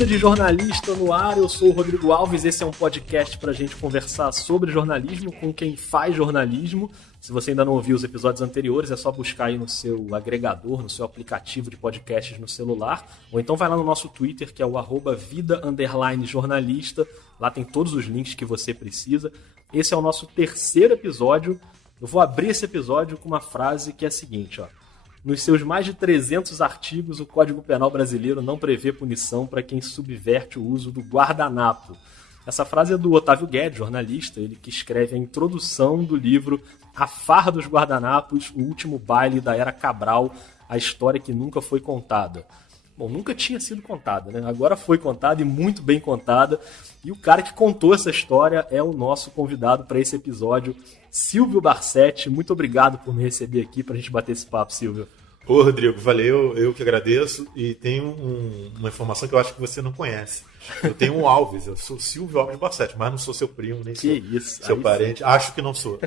Vida de Jornalista no ar, eu sou o Rodrigo Alves, esse é um podcast para a gente conversar sobre jornalismo com quem faz jornalismo. Se você ainda não ouviu os episódios anteriores, é só buscar aí no seu agregador, no seu aplicativo de podcasts no celular, ou então vai lá no nosso Twitter, que é o @vida_jornalista, lá tem todos os links que você precisa. Esse é o nosso terceiro episódio. Eu vou abrir esse episódio com uma frase que é a seguinte, ó. Nos seus mais de 300 artigos, o Código Penal brasileiro não prevê punição para quem subverte o uso do guardanapo. Essa frase é do Otávio Guedes, jornalista, ele que escreve a introdução do livro A Farra dos Guardanapos, o último baile da Era Cabral, a história que nunca foi contada. Bom, nunca tinha sido contada, né? Agora foi contada e muito bem contada. E o cara que contou essa história é o nosso convidado para esse episódio, Silvio Barsetti. Muito obrigado por me receber aqui para a gente bater esse papo, Silvio. Ô, Rodrigo, valeu, eu que agradeço. E tem uma informação que eu acho que você não conhece. Eu tenho um Alves, eu sou Silvio Alves Barsetti, mas não sou seu primo, nem seu parente. Sim. Acho que não sou.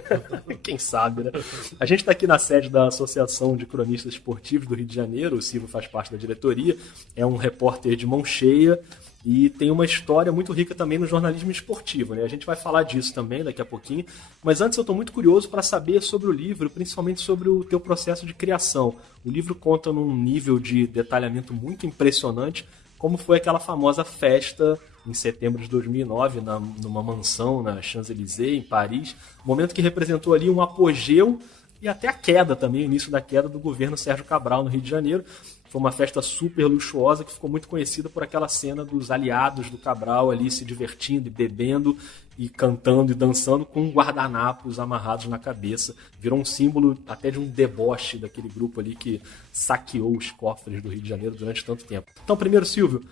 Quem sabe, né? A gente está aqui na sede da Associação de Cronistas Esportivos do Rio de Janeiro, o Silvio faz parte da diretoria, é um repórter de mão cheia e tem uma história muito rica também no jornalismo esportivo, né? A gente vai falar disso também daqui a pouquinho, mas antes eu estou muito curioso para saber sobre o livro, principalmente sobre o teu processo de criação. O livro conta num nível de detalhamento muito impressionante, como foi aquela famosa festa em setembro de 2009, numa mansão na Champs-Élysées, em Paris, momento que representou ali um apogeu e até a queda também, o início da queda do governo Sérgio Cabral no Rio de Janeiro. Foi uma festa super luxuosa que ficou muito conhecida por aquela cena dos aliados do Cabral ali se divertindo e bebendo e cantando e dançando com guardanapos amarrados na cabeça. Virou um símbolo até de um deboche daquele grupo ali que saqueou os cofres do Rio de Janeiro durante tanto tempo. Então, primeiro, Silvio,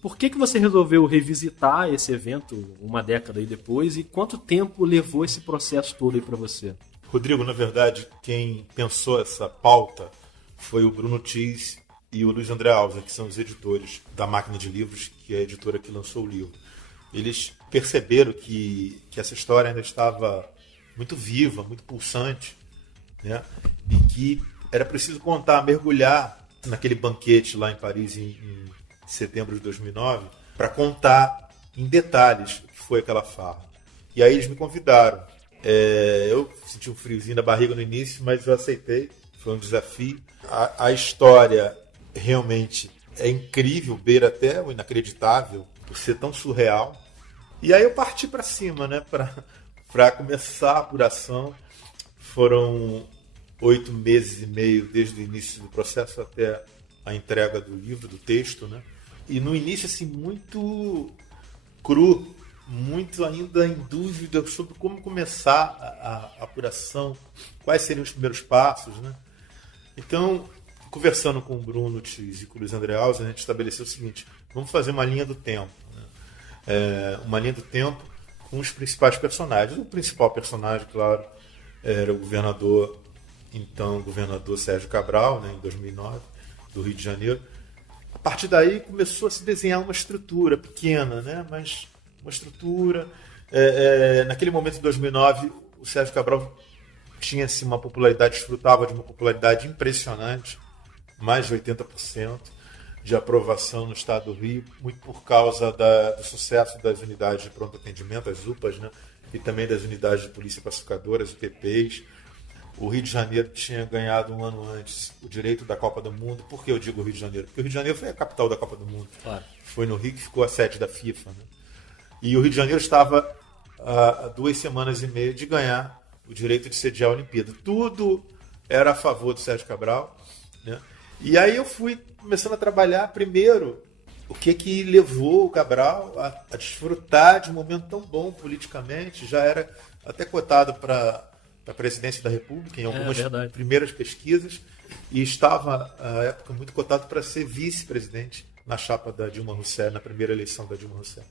por que você resolveu revisitar esse evento uma década aí depois e quanto tempo levou esse processo todo aí para você? Rodrigo, na verdade, quem pensou essa pauta foi o Bruno Tis e o Luiz André Alves, que são os editores da Máquina de Livros, que é a editora que lançou o livro. Eles perceberam que essa história ainda estava muito viva, muito pulsante, né? E que era preciso contar, mergulhar naquele banquete lá em Paris em setembro de 2009 para contar em detalhes o que foi aquela farra. E aí eles me convidaram. Eu senti um friozinho na barriga no início, mas eu aceitei, foi um desafio. A história realmente é incrível, beira até o inacreditável, por ser tão surreal. E aí eu parti para cima, né, para começar a apuração. Foram 8 meses e meio desde o início do processo até a entrega do livro, do texto, né? E no início, assim, muito cru, muito ainda em dúvida sobre como começar a apuração, quais seriam os primeiros passos, né? Então, conversando com o Bruno Tis e com o Luiz André Alves, a gente estabeleceu o seguinte: vamos fazer uma linha do tempo, né? Uma linha do tempo com os principais personagens. O principal personagem, claro, era o governador Sérgio Cabral, né, em 2009, do Rio de Janeiro. A partir daí começou a se desenhar uma estrutura pequena, né, mas uma estrutura. Naquele momento, em 2009, o Sérgio Cabral tinha-se uma popularidade, desfrutava de uma popularidade impressionante, mais de 80% de aprovação no estado do Rio, muito por causa do sucesso das unidades de pronto atendimento, as UPAs, né, e também das unidades de polícia pacificadoras, UPPs. O Rio de Janeiro tinha ganhado um ano antes o direito da Copa do Mundo. Por que eu digo Rio de Janeiro? Porque o Rio de Janeiro foi a capital da Copa do Mundo. Claro. Foi no Rio que ficou a sede da FIFA, né? E o Rio de Janeiro estava há 2 semanas e meia de ganhar o direito de sediar a Olimpíada. Tudo era a favor do Sérgio Cabral, né? E aí eu fui começando a trabalhar primeiro o que levou o Cabral a desfrutar de um momento tão bom politicamente. Já era até cotado para a presidência da República em algumas primeiras pesquisas e estava, à época, muito cotado para ser vice-presidente na chapa da Dilma Rousseff, na primeira eleição da Dilma Rousseff.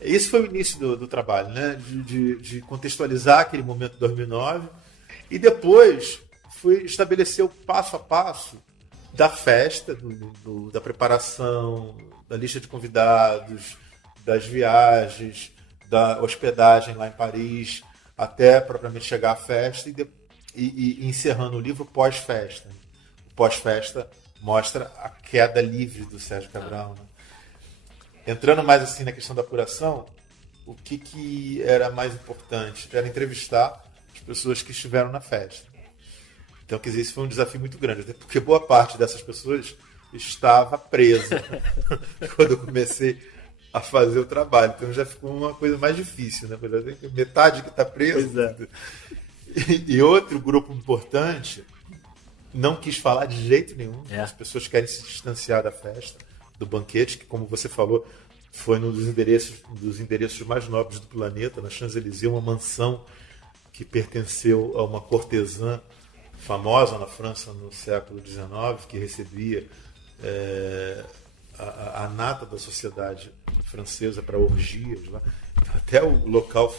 Esse foi o início do trabalho, né? De contextualizar aquele momento de 2009 e depois fui estabelecer o passo a passo da festa, da preparação, da lista de convidados, das viagens, da hospedagem lá em Paris, até propriamente chegar à festa e encerrando o livro pós-festa. O pós-festa mostra a queda livre do Sérgio Cabral, né? entrando mais assim na questão da apuração, o que era mais importante? Era entrevistar as pessoas que estiveram na festa. Então, quer dizer, isso foi um desafio muito grande, até porque boa parte dessas pessoas estava presa quando eu comecei a fazer o trabalho. Então já ficou uma coisa mais difícil, né? Metade que está presa. E outro grupo importante não quis falar de jeito nenhum. As pessoas querem se distanciar da festa, do banquete, que, como você falou, foi um dos endereços mais nobres do planeta, na Champs-Élysées, uma mansão que pertenceu a uma cortesã famosa na França no século XIX, que recebia a nata da sociedade francesa para orgias lá. Até o local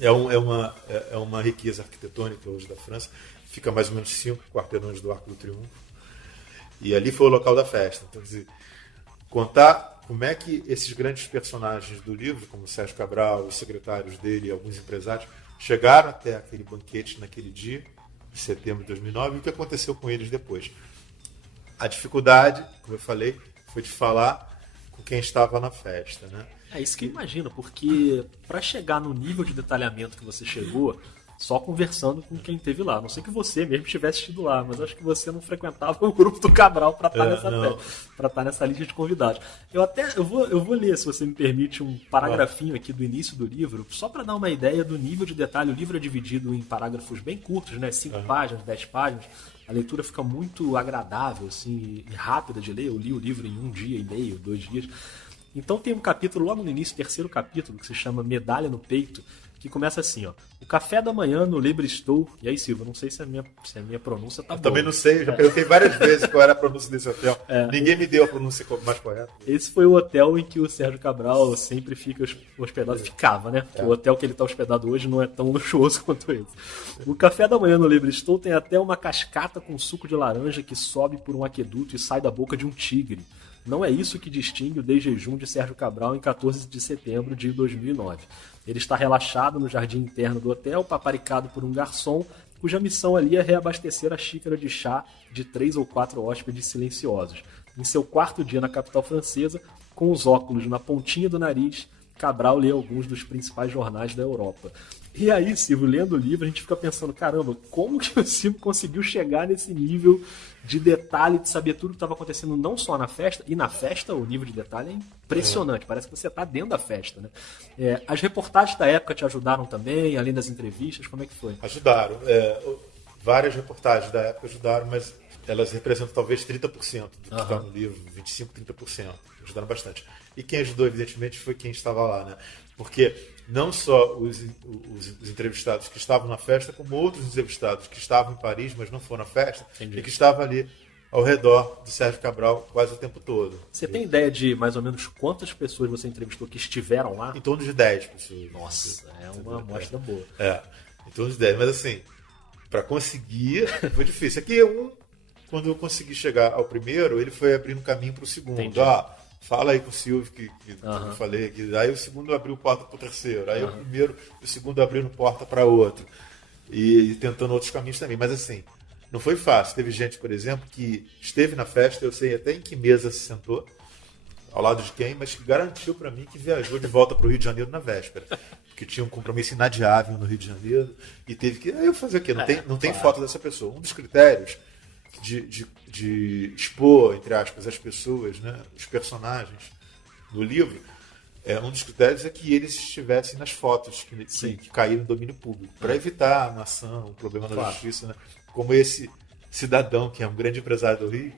é uma riqueza arquitetônica hoje da França. Fica mais ou menos 5 quarteirões do Arco do Triunfo. E ali foi o local da festa. Então, quer dizer, contar como é que esses grandes personagens do livro, como Sérgio Cabral, os secretários dele e alguns empresários, chegaram até aquele banquete naquele dia, de setembro de 2009, e o que aconteceu com eles depois. A dificuldade, como eu falei, foi de falar com quem estava na festa, né? É isso que eu imagino, porque para chegar no nível de detalhamento que você chegou, só conversando com quem esteve lá. A não sei que você mesmo tivesse estido lá, mas acho que você não frequentava o grupo do Cabral para estar nessa festa, para estar nessa lista de convidados. Eu vou ler, se você me permite, um paragrafinho aqui do início do livro, só para dar uma ideia do nível de detalhe. O livro é dividido em parágrafos bem curtos, né? 5 páginas, 10 páginas. A leitura fica muito agradável, assim, e rápida de ler. Eu li o livro em 1 dia e meio, 2 dias. Então tem um capítulo logo no início, 3º capítulo, que se chama Medalha no Peito, que começa assim, ó. O café da manhã no Le Bristol. E aí, Silvio, não sei se a minha pronúncia tá boa. Também não sei, já perguntei várias vezes qual era a pronúncia desse hotel. Ninguém me deu a pronúncia mais correta. Esse foi o hotel em que o Sérgio Cabral sempre fica hospedado. Ficava, né? O hotel que ele está hospedado hoje não é tão luxuoso quanto esse. O café da manhã no Le Bristol tem até uma cascata com suco de laranja que sobe por um aqueduto e sai da boca de um tigre. Não é isso que distingue o desjejum de Sérgio Cabral em 14 de setembro de 2009. Ele está relaxado no jardim interno do hotel, paparicado por um garçom, cuja missão ali é reabastecer a xícara de chá de 3 ou 4 hóspedes silenciosos. Em seu 4º dia na capital francesa, com os óculos na pontinha do nariz, Cabral lê alguns dos principais jornais da Europa. E aí, Silvio, lendo o livro, a gente fica pensando, caramba, como que o Silvio conseguiu chegar nesse nível de detalhe, de saber tudo que estava acontecendo não só na festa, e na festa o nível de detalhe é impressionante, parece que você está dentro da festa, né? As reportagens da época te ajudaram também, além das entrevistas, como é que foi? Ajudaram. Várias reportagens da época ajudaram, mas elas representam talvez 30% do que está no livro, 25%, 30%. Ajudaram bastante. E quem ajudou, evidentemente, foi quem estava lá, né? Porque não só os entrevistados que estavam na festa, como outros entrevistados que estavam em Paris, mas não foram à festa, e que estavam ali ao redor do Sérgio Cabral quase o tempo todo. Você tem ideia de mais ou menos quantas pessoas você entrevistou que estiveram lá? Em torno de 10 pessoas. Nossa, é uma amostra boa. Em torno de 10. Mas assim, para conseguir, foi difícil. Aqui quando eu consegui chegar ao primeiro, ele foi abrindo caminho para o segundo. Entendi. Fala aí com o Silvio que eu falei aqui. Aí o segundo abriu porta para o terceiro. Aí o segundo abriu porta para outro. E tentando outros caminhos também. Mas assim, não foi fácil. Teve gente, por exemplo, que esteve na festa, eu sei até em que mesa se sentou, ao lado de quem, mas que garantiu para mim que viajou de volta para o Rio de Janeiro na véspera. Porque tinha um compromisso inadiável no Rio de Janeiro e teve que... Aí eu fazer o quê? Não tem foto dessa pessoa. Um dos critérios de expor, entre aspas, as pessoas, né, os personagens do livro, um dos critérios é que eles estivessem nas fotos que caíram no domínio público, para evitar a nação, o problema da justiça, né? Como esse cidadão, que é um grande empresário do Rio,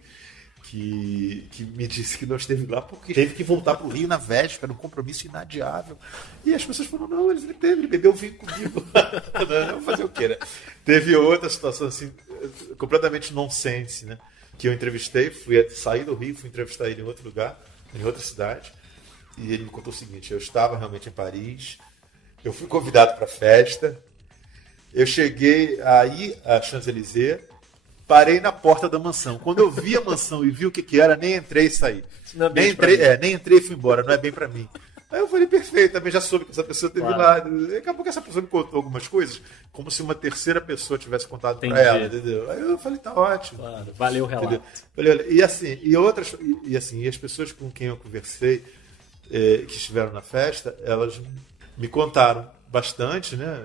que me disse que não esteve lá porque teve que voltar para o Rio na véspera, um compromisso inadiável. E as pessoas falaram, não, ele bebeu vinho comigo. Não, fazer o quê, né? Teve outra situação assim, completamente nonsense, né? Que eu entrevistei, saí do Rio, fui entrevistar ele em outro lugar, em outra cidade, e ele me contou o seguinte: eu estava realmente em Paris, eu fui convidado para a festa, eu cheguei aí a Champs-Élysées, parei na porta da mansão. Quando eu vi a mansão e vi o que era, nem entrei e saí. Nem entrei e fui embora, não é bem para mim. Aí eu falei, perfeito, também já soube que essa pessoa teve lá. Acabou que essa pessoa me contou algumas coisas, como se uma terceira pessoa tivesse contado para ela, entendeu? Aí eu falei, tá ótimo. Claro, valeu o relato. E assim, e as pessoas com quem eu conversei que estiveram na festa, elas me contaram bastante, né?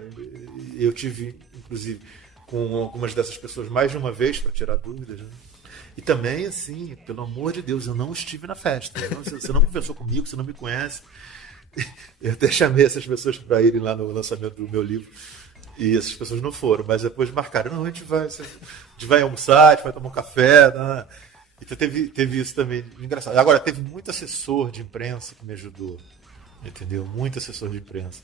Eu tive, inclusive, com algumas dessas pessoas mais de uma vez para tirar dúvidas, né? E também, assim, pelo amor de Deus, eu não estive na festa. Você não conversou comigo, você não me conhece. Eu até chamei essas pessoas para irem lá no lançamento do meu livro. E essas pessoas não foram, mas depois marcaram. Não, a gente vai almoçar, a gente vai tomar um café. Né? Então teve isso também engraçado. Agora, teve muito assessor de imprensa que me ajudou. Entendeu? Muito assessor de imprensa.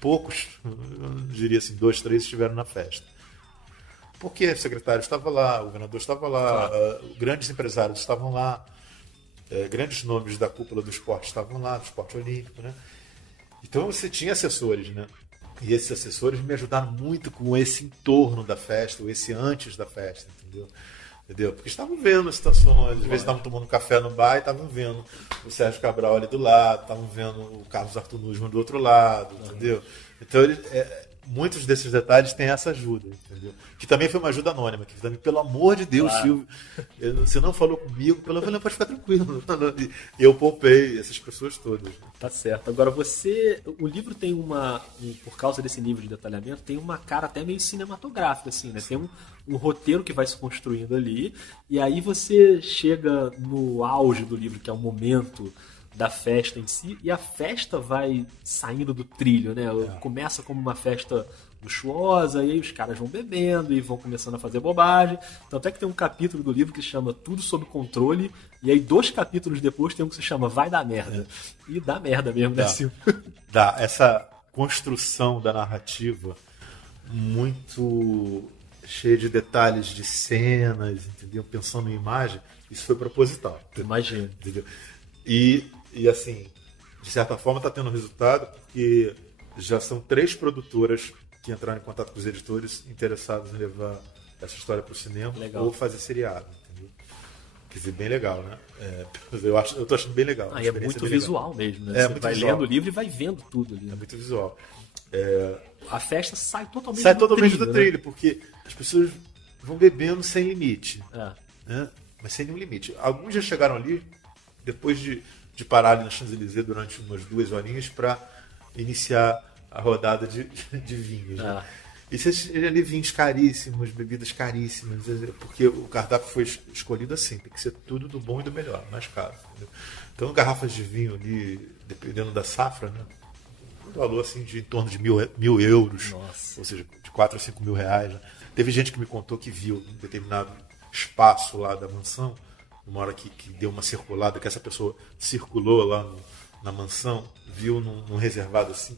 Poucos, eu diria assim, 2, 3 estiveram na festa. Porque o secretário estava lá, o governador estava lá, grandes empresários estavam lá, grandes nomes da cúpula do esporte estavam lá, do esporte olímpico, né? Então você tinha assessores, né? E esses assessores me ajudaram muito com esse entorno da festa, ou esse antes da festa, entendeu? Porque estavam vendo as situações, às vezes estavam tomando café no bar e estavam vendo o Sérgio Cabral ali do lado, estavam vendo o Carlos Arthur Nussmann do outro lado, entendeu? Então muitos desses detalhes têm essa ajuda, entendeu? Que também foi uma ajuda anônima, que também, pelo amor de Deus, Silvio, você não falou comigo, pelo menos pode ficar tranquilo. Eu poupei essas pessoas todas. Tá certo. Agora o livro tem por causa desse nível de detalhamento, tem uma cara até meio cinematográfica, assim, né? Tem um roteiro que vai se construindo ali, e aí você chega no auge do livro, que é o momento da festa em si, e a festa vai saindo do trilho, né? Começa como uma festa luxuosa, e aí os caras vão bebendo e vão começando a fazer bobagem. Tanto é que tem um capítulo do livro que se chama Tudo Sob Controle, e aí 2 capítulos depois tem um que se chama Vai Dar Merda. E dá merda mesmo, né, Silvio? Dá. Essa construção da narrativa muito cheia de detalhes, de cenas, entendeu? Pensando em imagem, isso foi proposital. Imagina. Entendeu? E assim, de certa forma está tendo resultado, porque já são 3 produtoras que entraram em contato com os editores interessados em levar essa história para o cinema. Legal. Ou fazer seriado, entendeu? Quer dizer, bem legal, né? Eu tô achando bem legal. É muito visual mesmo, né? Você vai lendo o livro e vai vendo tudo ali. É muito visual. A festa sai totalmente do trilho, porque as pessoas vão bebendo sem limite. Né? Mas sem nenhum limite. Alguns já chegaram ali depois de parar ali na Champs-Élysées durante umas 2 horinhas para iniciar a rodada de vinhos. Né? E você ali vinhos caríssimos, bebidas caríssimas, porque o cardápio foi escolhido assim, tem que ser tudo do bom e do melhor, mais caro. Entendeu? Então, garrafas de vinho ali, dependendo da safra, né? Um valor assim de em torno de 1.000 euros, Nossa. Ou seja, de 4 a 5 mil reais. Né? Teve gente que me contou que viu um determinado espaço lá da mansão, uma hora que deu uma circulada, que essa pessoa circulou lá na mansão, viu num reservado assim,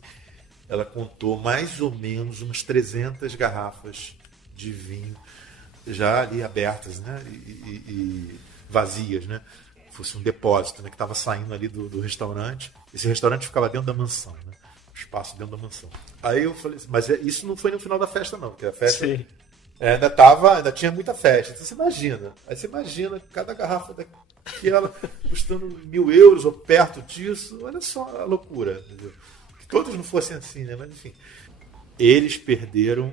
ela contou mais ou menos umas 300 garrafas de vinho já ali abertas, né? E vazias, né? Fosse um depósito, né? Que estava saindo ali do restaurante. Esse restaurante ficava dentro da mansão, né? Espaço dentro da mansão. Aí eu falei assim, mas isso não foi no final da festa não, porque a festa... Sim. Ainda tinha muita festa. Então você imagina. Aí você imagina cada garrafa daquela custando 1.000 euros ou perto disso. Olha só a loucura. Entendeu? Que todos não fossem assim, né? Mas enfim. Eles perderam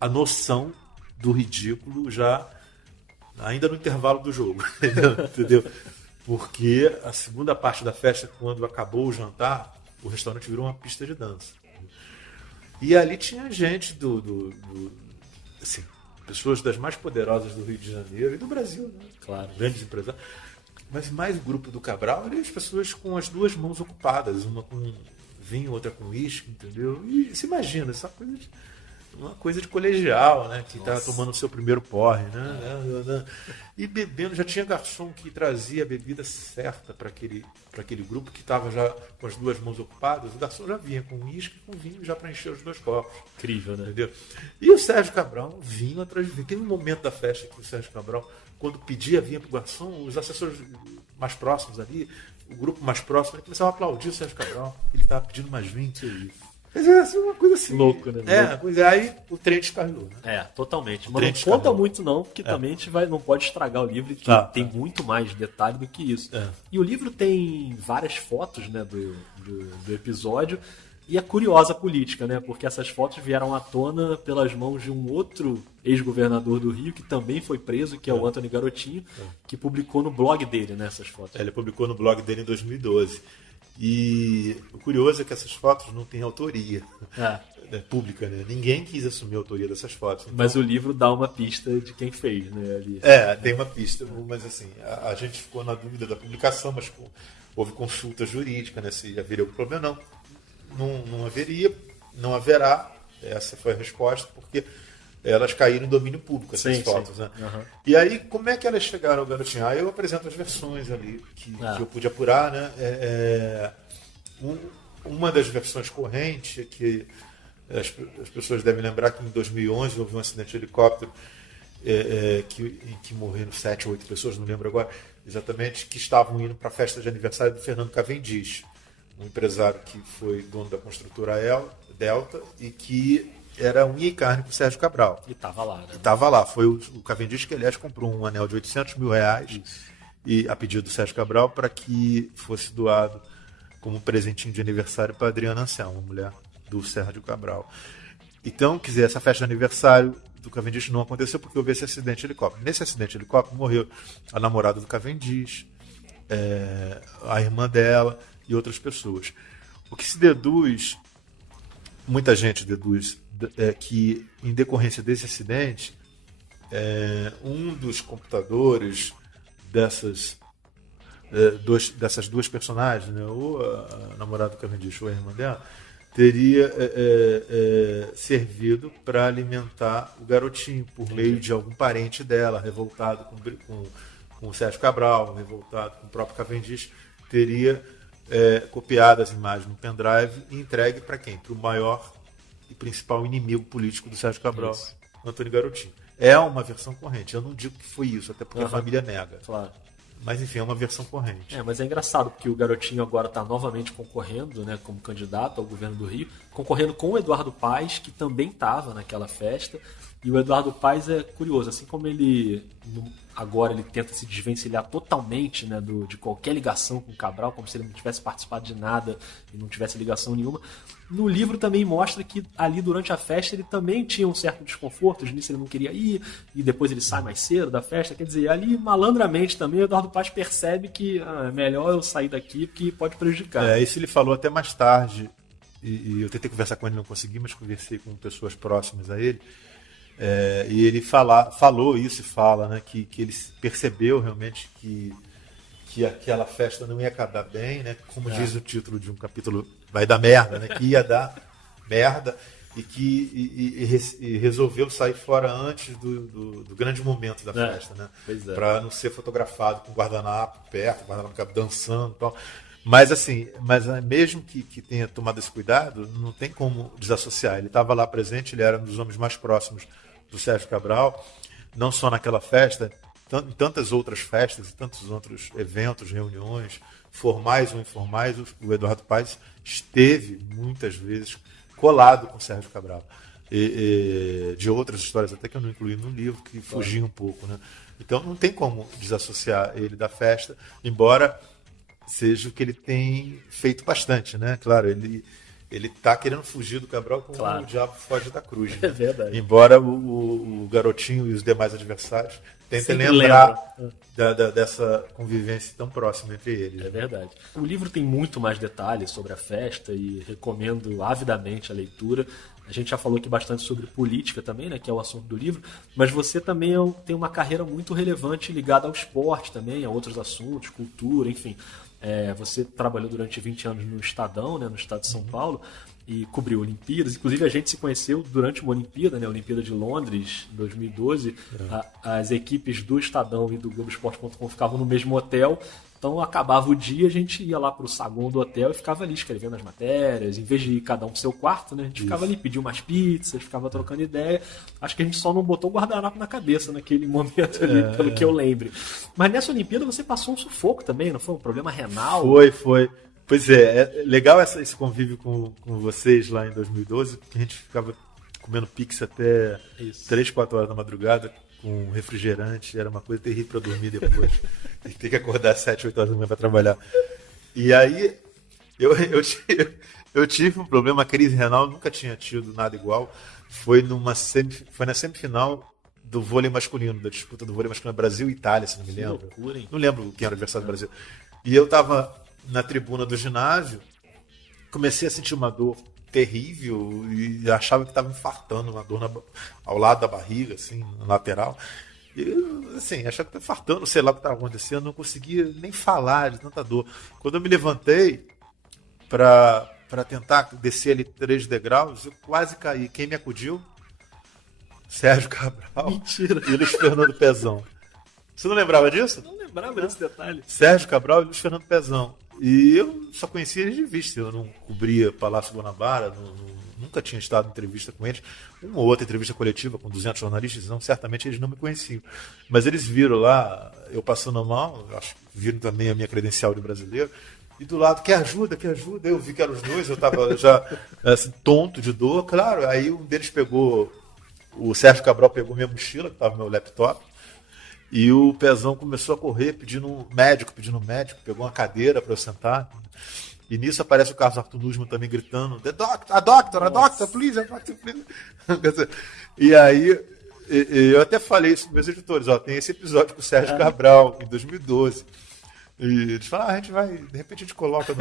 a noção do ridículo já ainda no intervalo do jogo. Entendeu? Porque a segunda parte da festa, quando acabou o jantar, o restaurante virou uma pista de dança. E ali tinha gente assim, pessoas das mais poderosas do Rio de Janeiro e do Brasil, né? Claro. Grandes empresários. Mas mais o grupo do Cabral, ali as pessoas com as 2 mãos ocupadas, uma com vinho, outra com uísque, entendeu? E se imagina, essa uma coisa de colegial, né? Que estava tomando o seu primeiro porre, né? E bebendo, já tinha garçom que trazia a bebida certa para aquele grupo que estava já com as 2 mãos ocupadas. O garçom já vinha com uísque e com vinho já para encher os 2 copos. Incrível, né? Entendeu? E o Sérgio Cabral, vinho atrás de vinho. Tem um momento da festa que o Sérgio Cabral, quando pedia vinho para o garçom, os assessores mais próximos ali, o grupo mais próximo, ele começava a aplaudir o Sérgio Cabral. Ele estava pedindo mais vinho. Mas é uma coisa assim. Louco, né? Aí o trem descarrilou. Né? Totalmente. Mas não conta muito não, porque também a gente não pode estragar o livro, que tem muito mais detalhe do que isso. E o livro tem várias fotos, né, do episódio. E é curiosa a política, né? Porque essas fotos vieram à tona pelas mãos de um outro ex-governador do Rio, que também foi preso, que é o Antony Garotinho, que publicou no blog dele, né, essas fotos. Ele publicou no blog dele em 2012. E o curioso é que essas fotos não têm autoria pública, né? Ninguém quis assumir a autoria dessas fotos. Então... Mas o livro dá uma pista de quem fez, né? Ali. Tem uma pista, mas assim, a gente ficou na dúvida da publicação, mas houve consulta jurídica, né? Se haveria algum problema, não haveria, não haverá. Essa foi a resposta, porque elas caíram em domínio público, essas fotos. Sim. Né? Uhum. E aí, como é que elas chegaram ao Garotinho? Eu apresento as versões ali que eu pude apurar. Né? Uma das versões correntes é que as pessoas devem lembrar que em 2011 houve um acidente de helicóptero em que morreram 7 ou 8 pessoas, não lembro agora exatamente, que estavam indo para a festa de aniversário do Fernando Cavendish, um empresário que foi dono da construtora Delta e que era unha e carne com o Sérgio Cabral. E estava lá, né? Estava lá. Foi o Cavendish que, aliás, comprou um anel de R$800 mil e, a pedido do Sérgio Cabral para que fosse doado como presentinho de aniversário para Adriana Anselmo, mulher do Sérgio Cabral. Então, quer dizer, essa festa de aniversário do Cavendish não aconteceu porque houve esse acidente de helicóptero. Nesse acidente de helicóptero morreu a namorada do Cavendish, a irmã dela e outras pessoas. O que se deduz, muita gente deduz, que em decorrência desse acidente, um dos computadores dessas duas personagens, né, ou a namorada do Cavendish ou a irmã dela, teria servido para alimentar o Garotinho por meio de algum parente dela, revoltado com o Sérgio Cabral, revoltado com o próprio Cavendish, teria copiado as imagens no pendrive e entregue para quem? Para o maior e principal inimigo político do Sérgio Cabral, Antony Garotinho. É uma versão corrente. Eu não digo que foi isso, até porque a família nega. Claro. Mas, enfim, é uma versão corrente. Mas é engraçado, porque o Garotinho agora está novamente concorrendo, né, como candidato ao governo do Rio, concorrendo com o Eduardo Paes, que também estava naquela festa. E o Eduardo Paes é curioso, assim como ele agora ele tenta se desvencilhar totalmente, né, de qualquer ligação com o Cabral, como se ele não tivesse participado de nada e não tivesse ligação nenhuma. No livro também mostra que ali durante a festa ele também tinha um certo desconforto, de início ele não queria ir, e depois ele sai mais cedo da festa. Quer dizer, ali malandramente também o Eduardo Paes percebe que é melhor eu sair daqui porque pode prejudicar. Isso ele falou até mais tarde, e eu tentei conversar com ele, não consegui, mas conversei com pessoas próximas a ele, e ele falou isso e fala, né, que ele percebeu realmente que aquela festa não ia acabar bem, né, como diz o título de um capítulo, vai dar merda, né, que ia dar merda e que resolveu sair fora antes do grande momento da festa, né, para não ser fotografado com o guardanapo perto, o guardanapo dançando e tal. Mas assim, mesmo que tenha tomado esse cuidado, não tem como desassociar. Ele estava lá presente, ele era um dos homens mais próximos do Sérgio Cabral, não só naquela festa, em tantas outras festas, tantos outros eventos, reuniões, formais ou informais, o Eduardo Paes esteve muitas vezes colado com o Sérgio Cabral. De outras histórias até que eu não incluí no livro, que fugiam um pouco. Né? Então não tem como desassociar ele da festa, embora seja o que ele tem feito bastante. Né? Claro, ele está querendo fugir do Cabral como o diabo foge da cruz. Né? É verdade. Embora o Garotinho e os demais adversários tentem lembrar dessa convivência tão próxima entre eles. É verdade. O livro tem muito mais detalhes sobre a festa e recomendo avidamente a leitura. A gente já falou aqui bastante sobre política também, né, que é o assunto do livro, mas você também tem uma carreira muito relevante ligada ao esporte também, a outros assuntos, cultura, enfim. Você trabalhou durante 20 anos no Estadão, né, no estado de São Paulo, e cobriu Olimpíadas. Inclusive, a gente se conheceu durante uma Olimpíada, né, a Olimpíada de Londres, em 2012. As equipes do Estadão e do Globoesporte.com ficavam no mesmo hotel. Então, acabava o dia, a gente ia lá para o saguão do hotel e ficava ali escrevendo as matérias. Em vez de ir cada um pro seu quarto, né, a gente ficava ali, pedia umas pizzas, ficava trocando ideia. Acho que a gente só não botou o guardanapo na cabeça naquele momento ali, pelo que eu lembro. Mas nessa Olimpíada você passou um sufoco também, não foi? Um problema renal? Foi. Pois é legal esse convívio com vocês lá em 2012, porque a gente ficava comendo pizza até 3, 4 horas da madrugada, com refrigerante, era uma coisa terrível para dormir depois. E ter que acordar às 7, 8 horas da manhã para trabalhar. E aí eu Eu tive um problema, a crise renal, eu nunca tinha tido nada igual. Foi na semifinal do vôlei masculino, da disputa do vôlei masculino Brasil e Itália, se não me lembro. Loucura, hein? Não lembro quem era o adversário do Brasil. E eu estava na tribuna do ginásio, comecei a sentir uma dor terrível e achava que estava infartando, uma dor ao lado da barriga, assim, na lateral. E, assim, achava que estava infartando, sei lá o que estava acontecendo, não conseguia nem falar de tanta dor. Quando eu me levantei para tentar descer ali 3 degraus, eu quase caí. Quem me acudiu? Sérgio Cabral. Mentira. E Luiz Fernando Pezão. Você não lembrava disso? Não lembrava desse detalhe. Sérgio Cabral e Luiz Fernando Pezão. E eu só conhecia eles de vista. Eu não cobria Palácio Guanabara, nunca tinha estado em entrevista com eles. Uma ou outra entrevista coletiva com 200 jornalistas, não, certamente eles não me conheciam. Mas eles viram lá, eu passando mal, acho que viram também a minha credencial de brasileiro. E do lado, quer ajuda? Eu vi que eram os dois, eu estava já assim, tonto de dor. Claro, aí um deles pegou, o Sérgio Cabral pegou minha mochila, que estava no meu laptop. E o Pezão começou a correr pedindo um médico, pegou uma cadeira para eu sentar. E nisso aparece o Carlos Arthur Nussmann também gritando: a doctor, please, E aí, eu até falei isso para meus editores: ó, tem esse episódio com o Sérgio Cabral, em 2012. E eles falaram: a gente vai, de repente a gente coloca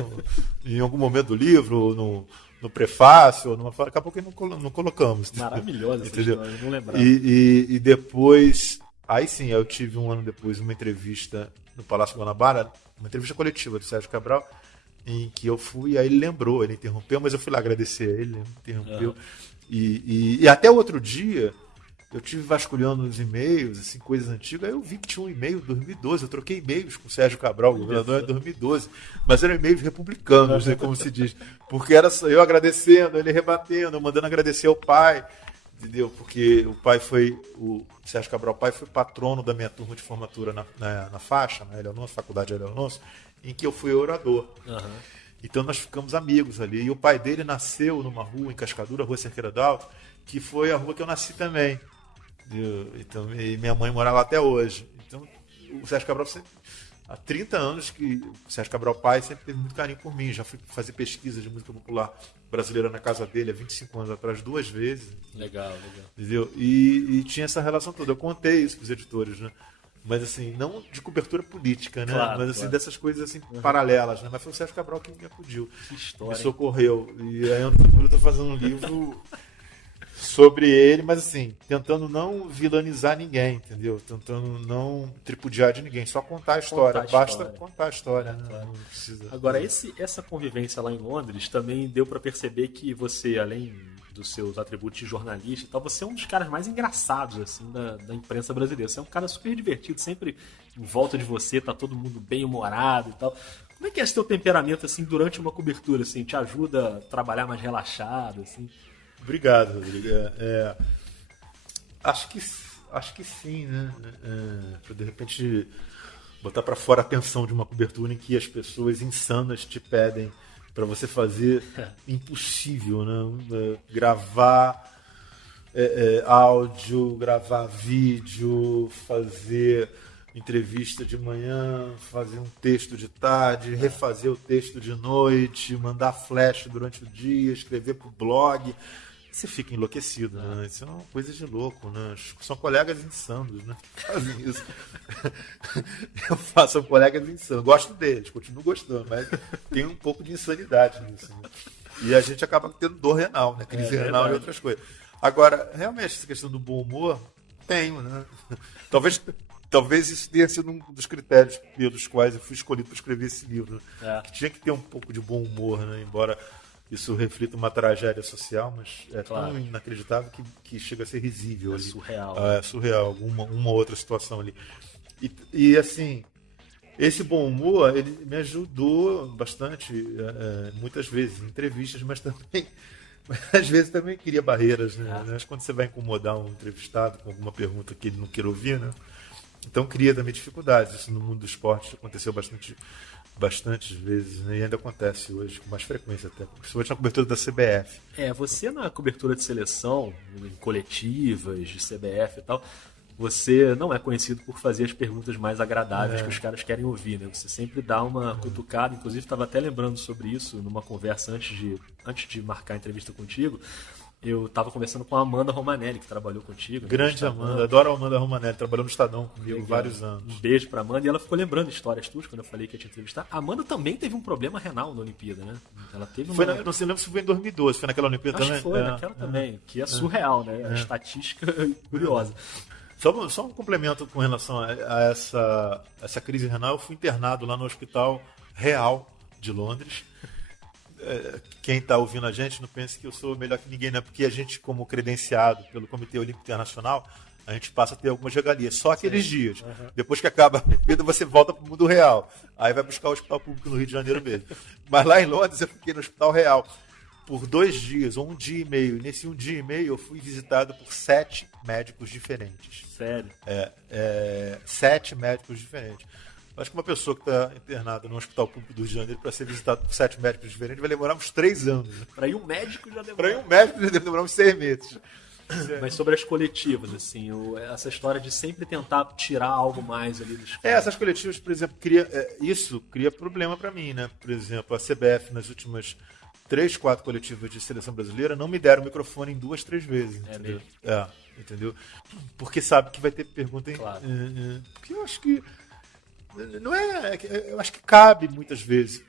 em algum momento do livro, ou no prefácio, ou numa. Daqui a pouco não colocamos. Maravilhosa essa entendeu? história, não lembrava. E depois. Aí sim, eu tive um ano depois uma entrevista no Palácio Guanabara, uma entrevista coletiva do Sérgio Cabral, em que eu fui, e aí ele lembrou, ele interrompeu, mas eu fui lá agradecer a ele, ele interrompeu. E até o outro dia, eu tive vasculhando os e-mails, assim, coisas antigas, aí eu vi que tinha um e-mail de 2012, eu troquei e-mails com o Sérgio Cabral, o governador, em 2012, mas eram e-mails republicanos, né, como se diz, porque era eu agradecendo, ele rebatendo, eu mandando agradecer ao pai, entendeu? Porque o Sérgio Cabral pai foi patrono da minha turma de formatura na faixa, na Eleonor, Faculdade Eleonor, em que eu fui orador. Uhum. Então nós ficamos amigos ali. E o pai dele nasceu numa rua em Cascadura, Rua Cerqueira d'Alto, que foi a rua que eu nasci também. Então, e minha mãe mora lá até hoje. Então o Sérgio Cabral sempre, há 30 anos que o Sérgio Cabral pai sempre teve muito carinho por mim. Já fui fazer pesquisa de música popular brasileira na casa dele há 25 anos atrás, 2 vezes. Legal. Entendeu? E tinha essa relação toda. Eu contei isso para os editores, né? Mas assim, não de cobertura política, né? Claro, mas assim, dessas coisas assim, paralelas, né? Mas foi o Sérgio Cabral que me acudiu. Que história, me socorreu. E aí eu estou fazendo um livro sobre ele, mas assim, tentando não vilanizar ninguém, entendeu? Tentando não tripudiar de ninguém, só contar a história. Basta contar a história, né? Claro. Não precisa. Agora, essa convivência lá em Londres também deu para perceber que você, além dos seus atributos de jornalista e tal, você é um dos caras mais engraçados assim da imprensa brasileira. Você é um cara super divertido, sempre em volta de você tá todo mundo bem humorado e tal. Como é que é esse teu temperamento assim durante uma cobertura assim? Te ajuda a trabalhar mais relaxado assim? Obrigado, Rodrigo. Acho que sim, né? Para de repente botar para fora a tensão de uma cobertura em que as pessoas insanas te pedem para você fazer impossível, né? Gravar áudio, gravar vídeo, fazer entrevista de manhã, fazer um texto de tarde, refazer o texto de noite, mandar flash durante o dia, escrever pro blog. Você fica enlouquecido, né? Isso é uma coisa de louco, né? São colegas insanos, né? Fazem isso. São colegas insanos. Gosto deles, continuo gostando, mas tem um pouco de insanidade nisso. Né? E a gente acaba tendo dor renal, né? Crise renal e outras coisas. Agora, realmente, essa questão do bom humor, tenho, né? Talvez isso tenha sido um dos critérios pelos quais eu fui escolhido para escrever esse livro. Que tinha que ter um pouco de bom humor, né? Embora isso reflita uma tragédia social, mas é tão inacreditável que chega a ser risível. É surreal. É surreal, uma outra situação ali. E assim, esse bom humor, ele me ajudou bastante, muitas vezes, em entrevistas, mas também, às vezes também cria barreiras, né? Mas quando você vai incomodar um entrevistado com alguma pergunta que ele não queira ouvir, né? Então cria também dificuldades. Isso no mundo do esporte aconteceu bastantes vezes, né? E ainda acontece hoje com mais frequência até, principalmente na cobertura da CBF. Você na cobertura de seleção, em coletivas de CBF e tal, você não é conhecido por fazer as perguntas mais agradáveis que os caras querem ouvir, né? Você sempre dá uma cutucada, inclusive estava até lembrando sobre isso numa conversa antes de marcar a entrevista contigo. Eu estava conversando com a Amanda Romanelli, que trabalhou contigo. Grande Amanda, adoro a Amanda Romanelli, trabalhou no Estadão comigo vários anos. Um beijo pra Amanda, e ela ficou lembrando histórias tuas quando eu falei que ia te entrevistar. A Amanda também teve um problema renal na Olimpíada, né? Ela teve uma... Não sei se foi em 2012, foi naquela Olimpíada também? Acho que foi, naquela também, que é surreal, né? A estatística curiosa. Só um complemento com relação a essa crise renal. Eu fui internado lá no Hospital Real de Londres. Quem está ouvindo a gente não pense que eu sou melhor que ninguém, né? Porque a gente, como credenciado pelo Comitê Olímpico Internacional, a gente passa a ter algumas regalias, só aqueles dias. Depois que acaba a Olimpíada, você volta para o mundo real. Aí vai buscar o hospital público no Rio de Janeiro mesmo. Mas lá em Londres eu fiquei no Hospital Real por 2 dias, ou 1 dia e meio. E nesse 1 dia e meio eu fui visitado por 7 médicos diferentes. Sério? 7 médicos diferentes. Acho que uma pessoa que está internada no Hospital Público do Rio de Janeiro para ser visitada por 7 médicos diferentes vai demorar uns 3 anos. Né? Para ir um médico já demora. Para ir um médico já deve demorar uns 6 meses. Mas sobre as coletivas, assim, essa história de sempre tentar tirar algo mais ali dos caras. Essas coletivas, por exemplo, isso cria problema para mim, né? Por exemplo, a CBF nas últimas 3, 4 coletivas de seleção brasileira não me deram o microfone em 2, 3 vezes. Entendeu? Entendeu? Porque sabe que vai ter pergunta. Claro. Porque eu acho que não é. Eu acho que cabe muitas vezes.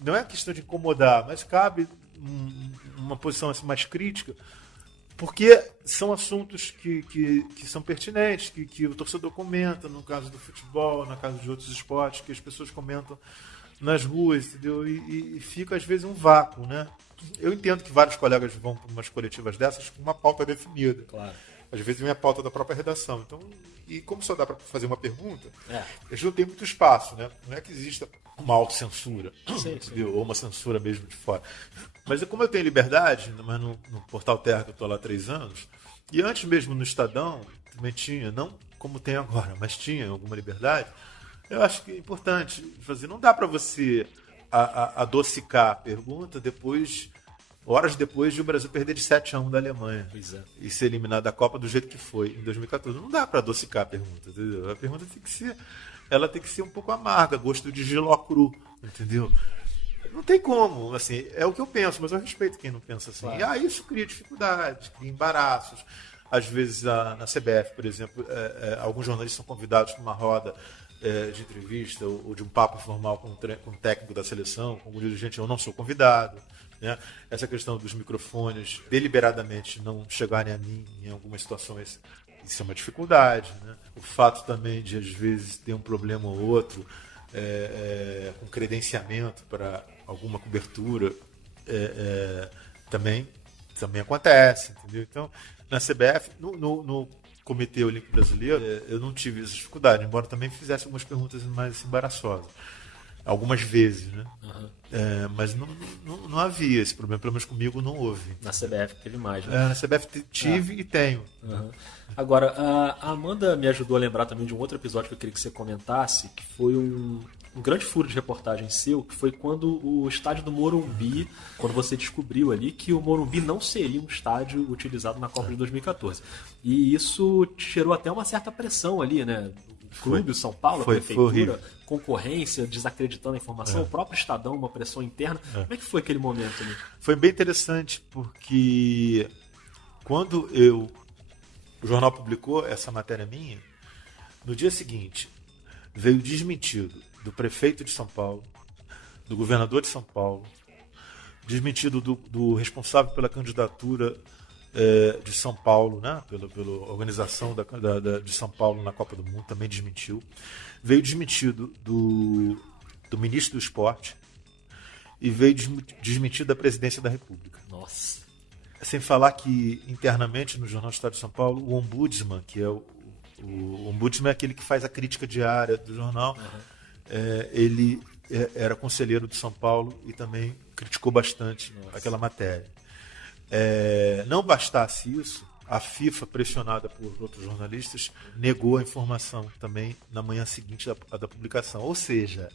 Não é questão de incomodar, mas cabe uma posição assim, mais crítica, porque são assuntos que são pertinentes, que o torcedor comenta, no caso do futebol, no caso de outros esportes, que as pessoas comentam nas ruas, entendeu? E fica, às vezes, um vácuo, né? Eu entendo que vários colegas vão para umas coletivas dessas com uma pauta definida. Claro. Às vezes vem a pauta da própria redação. Então, e como só dá para fazer uma pergunta, eles não têm muito espaço, né? Não é que exista uma autocensura, sim. ou uma censura mesmo de fora. Mas como eu tenho liberdade, mas no Portal Terra que eu estou lá há 3 anos, e antes mesmo no Estadão, também tinha, não como tem agora, mas tinha alguma liberdade, eu acho que é importante fazer. Não dá para você adocicar a pergunta horas depois de o Brasil perder de 7-1 da Alemanha e ser eliminado da Copa do jeito que foi em 2014. Não dá para adocicar a pergunta, entendeu? A pergunta tem que ser um pouco amarga, gosto de giló cru, entendeu? Não tem como, assim, é o que eu penso, mas eu respeito quem não pensa assim. Claro. E isso cria dificuldades, cria embaraços. Às vezes na CBF, por exemplo, alguns jornalistas são convidados para uma roda de entrevista ou de um papo informal com um técnico da seleção, com um dirigente, eu não sou convidado. Né? Essa questão dos microfones deliberadamente não chegarem a mim em algumas situações, isso é uma dificuldade. Né? O fato também de, às vezes, ter um problema ou outro com credenciamento para alguma cobertura também acontece. Entendeu? Então, na CBF, no Comitê Olímpico Brasileiro, eu não tive essa dificuldade, embora também fizesse algumas perguntas mais embaraçosas. Algumas vezes, né? Mas não havia esse problema, pelo menos comigo não houve. Na CBF teve mais, né? Na CBF tive e tenho. Agora, a Amanda me ajudou a lembrar também de um outro episódio que eu queria que você comentasse, que foi um grande furo de reportagem seu, que foi quando o estádio do Morumbi, quando você descobriu ali que o Morumbi não seria um estádio utilizado na Copa de 2014. E isso te gerou até uma certa pressão ali, né? O clube, o São Paulo, a prefeitura, concorrência, desacreditando a informação, o próprio Estadão, uma pressão interna. Como é que foi aquele momento ali? Foi bem interessante, porque quando o jornal publicou essa matéria minha, no dia seguinte veio desmentido do prefeito de São Paulo, do governador de São Paulo, desmentido do responsável pela candidatura de São Paulo, né? pela organização de São Paulo na Copa do Mundo, também desmentiu. Veio desmentido do ministro do Esporte e veio desmentido da presidência da República. Nossa. Sem falar que internamente no Jornal do Estado de São Paulo, o ombudsman, que é o ombudsman é aquele que faz a crítica diária do jornal, ele era conselheiro de São Paulo e também criticou bastante aquela matéria. Não bastasse isso, a FIFA, pressionada por outros jornalistas, negou a informação também na manhã seguinte da publicação. Ou seja,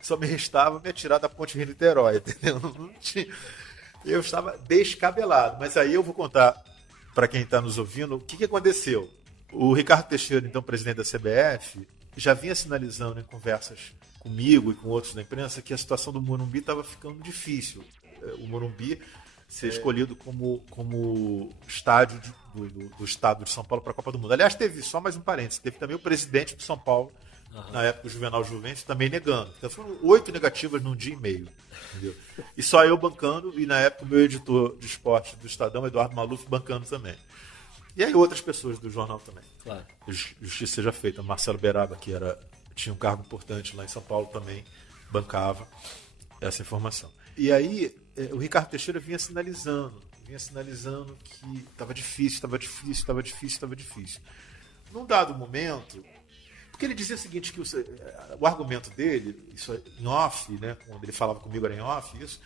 só me restava me atirar da Ponte Rio-Niterói, entendeu? Não tinha... Eu estava descabelado. Mas aí eu vou contar para quem está nos ouvindo o que aconteceu. O Ricardo Teixeira, então presidente da CBF, já vinha sinalizando em conversas comigo e com outros da imprensa que a situação do Morumbi estava ficando difícil. O Morumbi ser escolhido como estádio do estado de São Paulo para a Copa do Mundo. Aliás, teve só mais um parênteses, teve também o presidente do São Paulo, na época o Juvenal Juventus, também negando. Então foram 8 negativas num dia e meio. Entendeu? E só eu bancando, e na época o meu editor de esporte do Estadão, Eduardo Maluf, bancando também. E aí outras pessoas do jornal também. Claro. Justiça seja feita. Marcelo Beraba, que tinha um cargo importante lá em São Paulo, também bancava essa informação. E aí o Ricardo Teixeira vinha sinalizando que estava difícil. Num dado momento, porque ele dizia o seguinte, que o argumento dele, isso em off, né, quando ele falava comigo era em off, isso,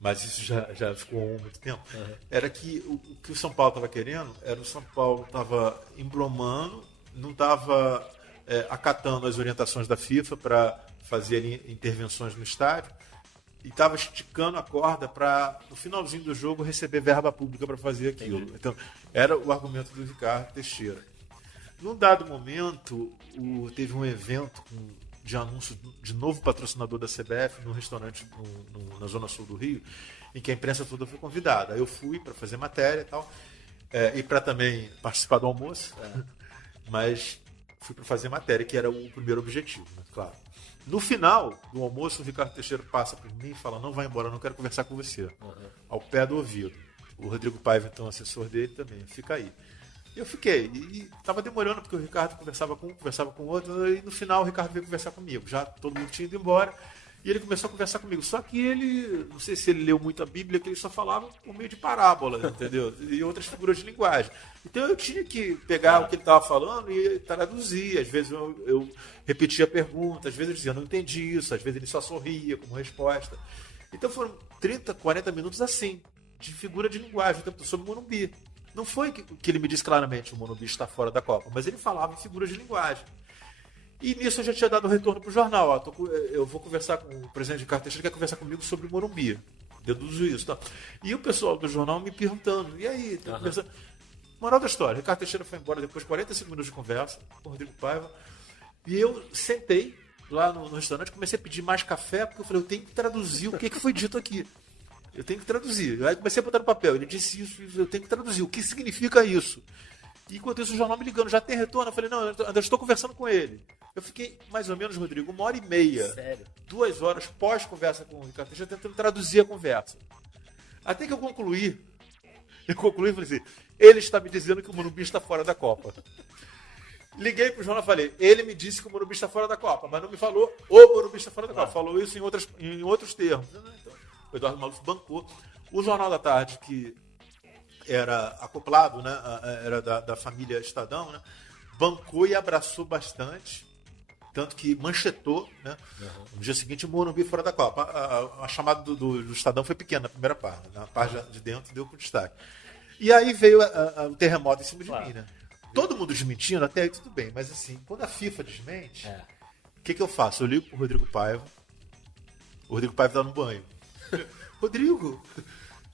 mas isso já ficou há muito tempo, era que o que o São Paulo estava querendo era o São Paulo estava embromando, não estava acatando as orientações da FIFA para fazer intervenções no estádio, e estava esticando a corda para, no finalzinho do jogo, receber verba pública para fazer aquilo. Entendi. Então, era o argumento do Ricardo Teixeira. Num dado momento, teve um evento de anúncio de novo patrocinador da CBF num restaurante na Zona Sul do Rio, em que a imprensa toda foi convidada. Eu fui para fazer matéria e tal, e para também participar do almoço, mas fui para fazer matéria, que era o primeiro objetivo, né? Claro. No final do almoço, o Ricardo Teixeira passa por mim e fala: não vai embora, não quero conversar com você. Ao pé do ouvido. O Rodrigo Paiva, então, assessor dele, também, fica aí. Eu fiquei, e estava demorando, porque o Ricardo conversava com o outro, e no final o Ricardo veio conversar comigo. Já todo mundo tinha ido embora, e ele começou a conversar comigo. Só que ele, não sei se ele leu muito a Bíblia, que ele só falava por meio de parábolas, entendeu? E outras figuras de linguagem. Então eu tinha que pegar o que ele estava falando e traduzir. Às vezes eu repetia a pergunta, às vezes eu dizia: não entendi isso, às vezes ele só sorria como resposta. Então foram 30, 40 minutos assim, de figura de linguagem, sobre o Morumbi. Não foi que ele me disse claramente: o Morumbi está fora da Copa, mas ele falava em figuras de linguagem. E nisso eu já tinha dado o retorno para o jornal. Eu vou conversar com o presidente Ricardo Teixeira, que quer conversar comigo sobre o Morumbi. Deduzo isso. Tá? E o pessoal do jornal me perguntando: e aí? Moral da história: Ricardo Teixeira foi embora depois de 45 minutos de conversa com o Rodrigo Paiva. E eu sentei lá no restaurante, comecei a pedir mais café, porque eu falei: eu tenho que traduzir o que foi dito aqui. Eu tenho que traduzir. Aí comecei a botar no papel. Ele disse isso, eu tenho que traduzir. O que significa isso? E enquanto isso, o jornal me ligando: já tem retorno? Eu falei: não, eu estou conversando com ele. Eu fiquei mais ou menos, Rodrigo, 1h30. Sério? 2 horas pós-conversa com o Ricardo Teixeira, tentando traduzir a conversa. Até que eu concluí e falei assim: ele está me dizendo que o Morumbi está fora da Copa. Liguei pro jornal e falei: ele me disse que o Morumbi está fora da Copa, mas não me falou o Morumbi está fora da Copa. Falou isso em outros termos. Então, o Eduardo Maluf bancou. O Jornal da Tarde, que era acoplado, né, era da família Estadão, né, bancou e abraçou bastante, tanto que manchetou, né, no dia seguinte, o Morumbi fora da Copa. A chamada do Estadão foi pequena na primeira parte, na parte de dentro deu com destaque. E aí veio o terremoto em cima de mim, né? Todo mundo desmentindo, até aí tudo bem, mas assim, quando a FIFA desmente, o que eu faço? Eu ligo pro Rodrigo Paiva, o Rodrigo Paiva tá no banho. Rodrigo,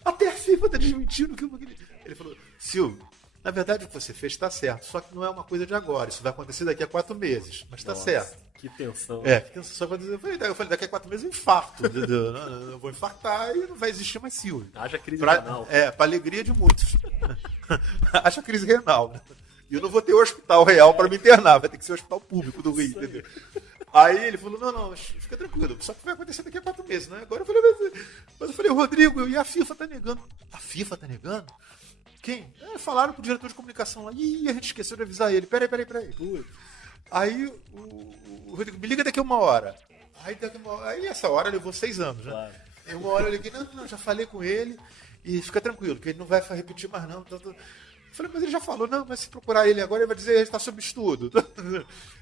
até a FIFA tá desmentindo que ele falou: Silvio, na verdade o que você fez está certo, só que não é uma coisa de agora, isso vai acontecer daqui a 4 meses, mas está certo. Que tensão. Que tensão. Eu falei: daqui a 4 meses eu infarto, eu vou infartar e não vai existir mais Silvio. Haja crise renal. Para alegria de muitos. Haja crise renal, né? E eu não vou ter o hospital real para me internar, vai ter que ser o hospital público do Rio, entendeu? Aí ele falou: não, fica tranquilo, só que vai acontecer daqui a 4 meses, né? Agora eu falei: Rodrigo, e a FIFA tá negando. A FIFA tá negando? Quem? Falaram pro diretor de comunicação lá. Ih, a gente esqueceu de avisar ele. Peraí. Aí o Rodrigo: me liga daqui a 1 hora. Aí essa hora levou 6 anos, né? Claro. Em 1 hora eu liguei: não, já falei com ele e fica tranquilo, que ele não vai repetir mais não. Eu falei: mas ele já falou. Não, mas se procurar ele agora, ele vai dizer que ele está sob estudo.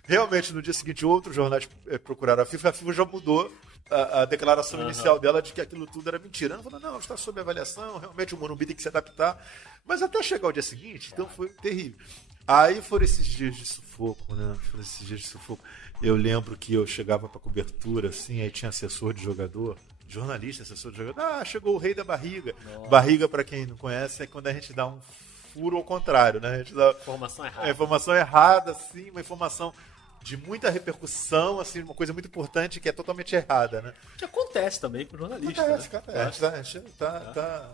Realmente, no dia seguinte, outros jornais procuraram a FIFA já mudou a declaração inicial dela de que aquilo tudo era mentira. Ela falou: não, está sob avaliação, realmente o Morumbi tem que se adaptar. Mas até chegar o dia seguinte, então foi terrível. Aí foram esses dias de sufoco, né? Eu lembro que eu chegava para cobertura, assim, aí tinha assessor de jogador, jornalista, assessor de jogador. Chegou o rei da barriga. Nossa. Barriga, para quem não conhece, é quando a gente dá um furo ao contrário, né? A gente dá Informação errada. a informação errada, assim, uma informação de muita repercussão, assim, uma coisa muito importante que é totalmente errada, né? Que acontece também com jornalista. Acontece. A gente tá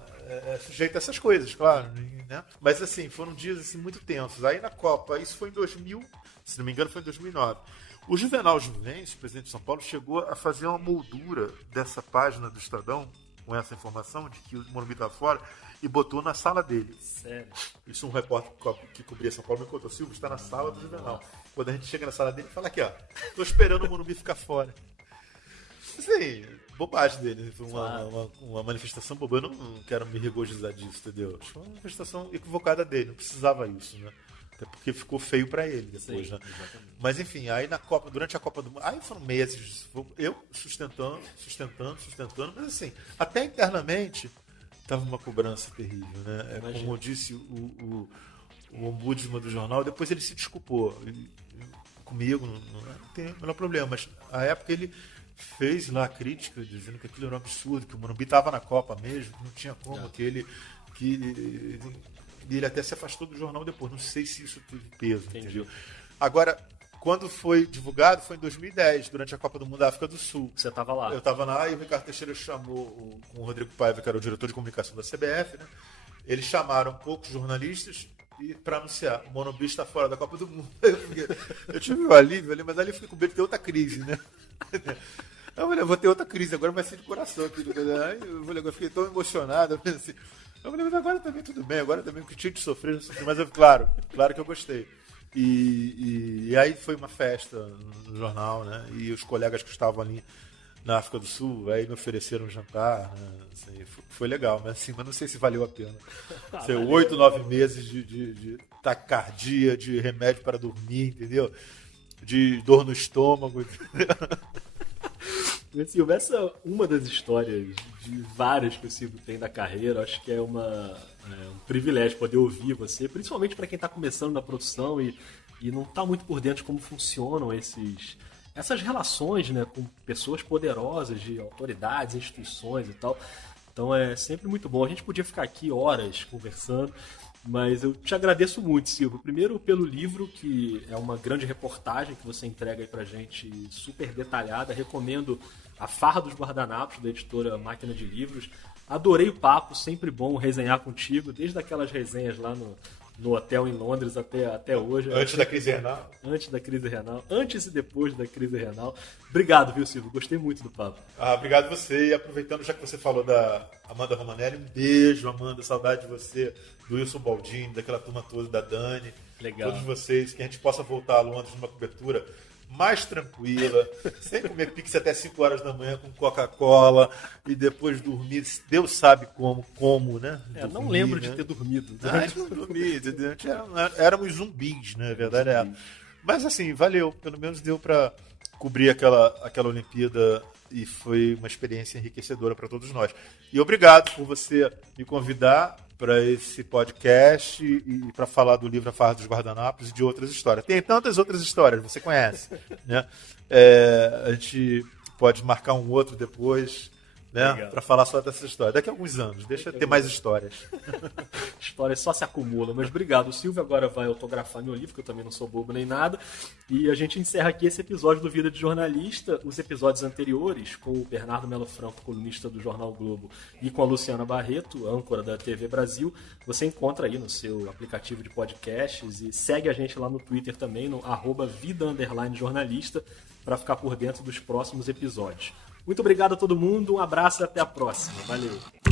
sujeito a essas coisas, claro, né? Mas, assim, foram dias assim, muito tensos. Aí na Copa, isso foi em 2000, se não me engano, foi em 2009. O Juvenal Juvencio, presidente de São Paulo, chegou a fazer uma moldura dessa página do Estadão, com essa informação de que o Morumbi estava fora, e botou na sala dele. Sério? Isso um repórter que cobria São Paulo me contou, Silvio, está na sala do Juvenal. Quando a gente chega na sala dele, fala aqui, ó, tô esperando o Morumbi ficar fora. Assim, bobagem dele. Foi uma manifestação boba. Eu não quero me regozijar disso, entendeu? Foi uma manifestação equivocada dele, não precisava isso, né? Até porque ficou feio pra ele depois, Sim, né? exatamente. Mas enfim, aí na Copa, durante a Copa do Mundo, aí foram meses, eu sustentando, mas assim, até internamente tava uma cobrança terrível, né? Imagina. Como disse o ombudsman do jornal, depois ele se desculpou comigo, não tem o menor problema, mas a época ele fez lá a crítica dizendo que aquilo era um absurdo, que o Morumbi estava na Copa mesmo, que não tinha como, que ele até se afastou do jornal depois. Não sei se isso teve peso, entendeu? Agora, quando foi divulgado, foi em 2010, durante a Copa do Mundo da África do Sul. Você estava lá. Eu estava lá e o Ricardo Teixeira chamou com o Rodrigo Paiva, que era o diretor de comunicação da CBF, né? Eles chamaram poucos jornalistas para anunciar, o Morumbi está fora da Copa do Mundo. Eu tive um alívio ali, mas ali eu fiquei com medo de ter outra crise, né? Eu vou ter outra crise, agora vai ser de coração. Eu fiquei tão emocionado, eu pensei, mas agora também tudo bem, agora também o que tinha de sofrer, já sofri, mas claro que eu gostei. E aí foi uma festa no jornal, né? E os colegas que estavam ali na África do Sul, aí me ofereceram um jantar, né? Assim, foi legal, mas não sei se valeu a pena. 8, 9 meses de taquicardia, de remédio para dormir, entendeu? De dor no estômago. Silvio, essa é uma das histórias de várias que o Silvio tem da carreira. Acho que é um privilégio poder ouvir você, principalmente para quem está começando na produção e não está muito por dentro de como funcionam essas relações, né, com pessoas poderosas, de autoridades, instituições e tal. Então é sempre muito bom. A gente podia ficar aqui horas conversando, mas eu te agradeço muito, Silvio. Primeiro pelo livro, que é uma grande reportagem que você entrega aí pra gente, super detalhada. Recomendo A Farra dos Guardanapos, da editora Máquina de Livros. Adorei o papo, sempre bom resenhar contigo, desde aquelas resenhas lá no hotel em Londres até hoje. Antes da crise renal. Antes e depois da crise renal. Obrigado, viu, Silvio? Gostei muito do papo. Obrigado você. E aproveitando, já que você falou da Amanda Romanelli, um beijo, Amanda. Saudade de você, do Wilson Baldini, daquela turma toda, da Dani. Legal. Todos vocês, que a gente possa voltar a Londres numa cobertura mais tranquila, sem comer pix até 5 horas da manhã com Coca-Cola e depois dormir, Deus sabe como, né? Não dormir, lembro né? de ter dormido. A gente não dormia, entendeu? Éramos zumbis, né? A verdade é. Mas assim, valeu. Pelo menos deu para cobrir aquela Olimpíada e foi uma experiência enriquecedora para todos nós. E obrigado por você me convidar para esse podcast e para falar do livro A Farra dos Guardanapos e de outras histórias. Tem tantas outras histórias, você conhece, né? A gente pode marcar um outro depois, né? Para falar só dessa história. Daqui a alguns anos, deixa ter mais histórias. Histórias só se acumulam, mas obrigado. O Silvio agora vai autografar meu livro, que eu também não sou bobo nem nada. E a gente encerra aqui esse episódio do Vida de Jornalista. Os episódios anteriores, com o Bernardo Melo Franco, colunista do Jornal Globo, e com a Luciana Barreto, âncora da TV Brasil, você encontra aí no seu aplicativo de podcasts e segue a gente lá no Twitter também, no @vida_jornalista, para ficar por dentro dos próximos episódios. Muito obrigado a todo mundo, um abraço e até a próxima. Valeu!